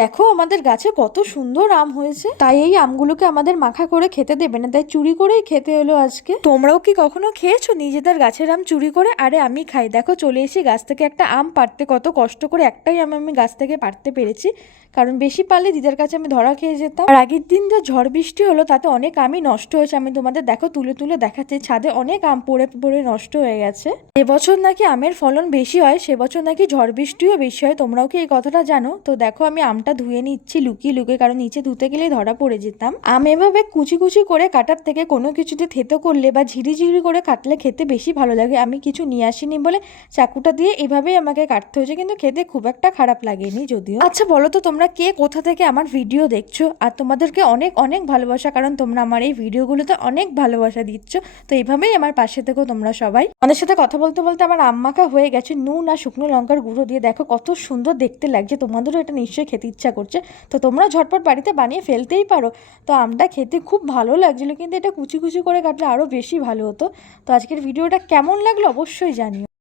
দেখো আমাদের গাছে কত সুন্দর আম হয়েছে, তাই এই আমগুলোকে আমাদের মাখা করে খেতে দেবে না, তাই চুরি করেই খেতে হলো আজকে। তোমরাও কি কখনো খেয়েছো নিজেদের গাছের আম চুরি করে? আরে আমি খাই। দেখো চলে এসে গাছ থেকে একটা আম পাড়তে, কত কষ্ট করে একটাই আম আমি গাছ থেকে পাড়তে পেরেছি, কারণ বেশি পারলে দিদার কাছে আমি ধরা খেয়ে যেতাম। আর আগের দিন যা ঝড় বৃষ্টি হলো তাতে অনেক আমই নষ্ট হয়েছে। আমি তোমাদের দেখো তুলে তুলে দেখাচ্ছি, ছাদে অনেক আম পড়ে পড়ে নষ্ট হয়ে গেছে। এবছর নাকি আমের ফলন বেশি হয়, সেবছর নাকি ঝড় বৃষ্টিও বেশি হয়। তোমরাও কি এই কথাটা জানো? তো দেখো আমি আমটা ধুয়ে নিচ্ছি লুকিয়ে লুকিয়ে, কারণ নিচে ধুতে গেলেই ধরা পড়ে যেতাম। আম এভাবে কুচি কুচি করে কাটার থেকে কোনো কিছুতে থেতো করলে বা ঝিরিঝিরি করে কাটলে খেতে বেশি ভালো লাগে। আমি কিছু নিয়ে আসিনি বলে চাকুটা দিয়ে এভাবেই আমাকে কাটতে হয়েছে, কিন্তু খেতে খুব একটা খারাপ লাগেনি যদিও। আচ্ছা বলো তো তোমরা কে কোথা থেকে আমার ভিডিও দেখছো? আর তোমাদেরকে অনেক অনেক ভালোবাসা, কারণ তোমরা আমার এই ভিডিওগুলোতে অনেক ভালোবাসা দিচ্ছ। তো এইভাবেই আমার পাশে থেকো তোমরা সবাই। আমাদের সাথে কথা বলতে বলতে আমার আম মাখা হয়ে গেছে নুন আর শুকনো লঙ্কার গুঁড়ো দিয়ে। দেখো কত সুন্দর দেখতে লাগছে, তোমাদেরও এটা নিশ্চয়ই খেতে ইচ্ছা করছে। তো তোমরা ঝটপট বাড়িতে বানিয়ে ফেলতেই পারো। তো আমটা খেতে খুব ভালো লাগছিল, কিন্তু এটা কুচি কুচি করে কাটলে আরও বেশি ভালো হতো। তো আজকের ভিডিওটা কেমন লাগলো অবশ্যই জানিও।